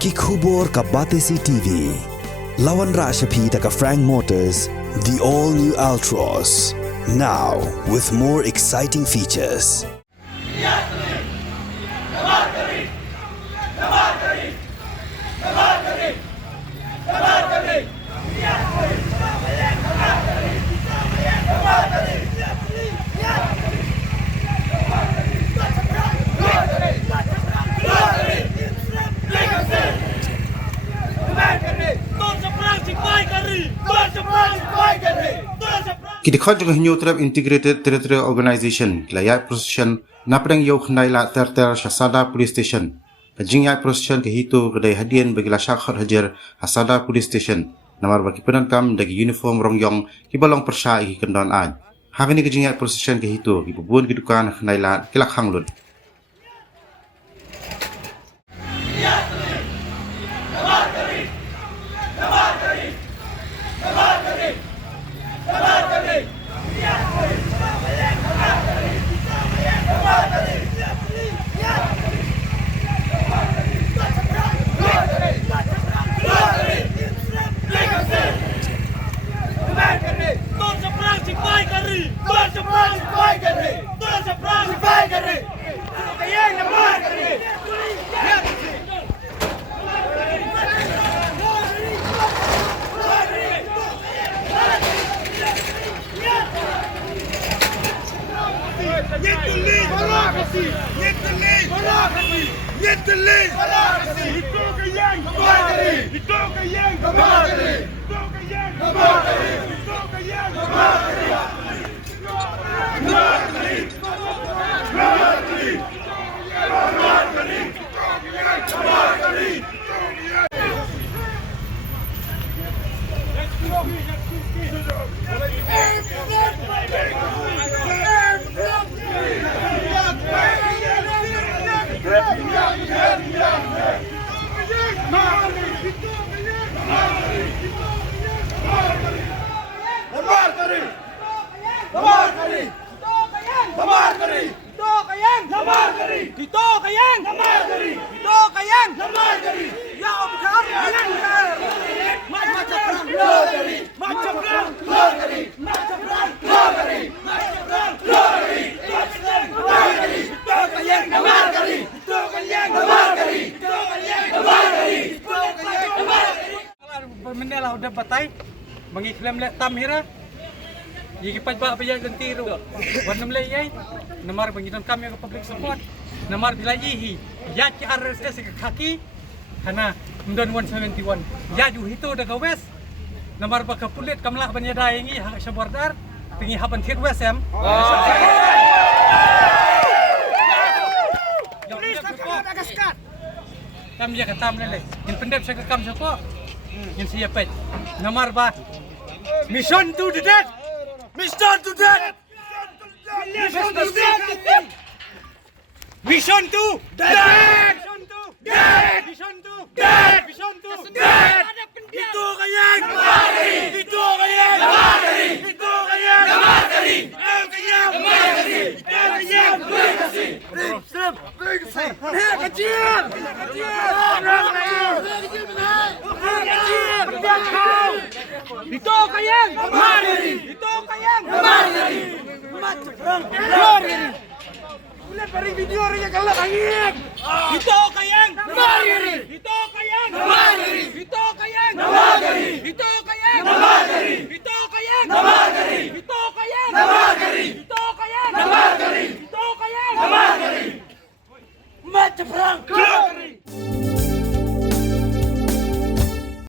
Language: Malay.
Kikubor ka Batesi TV. Lawan Rashapi taka Frank Motors, the all-new Altros. Now, with more exciting features. Kidikhat juga hinyu terhadap Integrated Territorial Organization, layak prosession napdang yau khnai la ter Shasada Police Station. Kajing yak prosession ke hitu kedai hadian bagi la syakhat hajar Hasada Police Station. Namar bagi penankam dagi uniform rongyong kibalong persya iki kendon aj. Hakini kajing yak prosession ke hitu kibubun kidukan khnai la kilak hanglun. Mendelah udah batai mengiklaim lek tamhira yigi pajba pajak dan tiru warnam lek yai namar pengidan kami ke public support namar bilaji ya ki RSS ke kaki kana mdon 171 ya ju hito da west namar baka pulit kamla banyada yangi hak sabordar tingi haban tit west em kam ya katam lele in pendep sa kam sapa in siapa namar ba mission to the death mission to death mission to death mission to death mission to death mission to death itu kayang itu kayang itu kayang itu kayang itu kayang Ulat paring video rin yung kalak angin! Ito kayang! Namagari! Ito kayang! Namagari! Ito kayang! Namagari! Ito kayang! Namagari! Ito kayang! Namagari! Ito kayang! Namagari! Ito kayang! Namagari! Ito kayang! Namagari! Mata perang!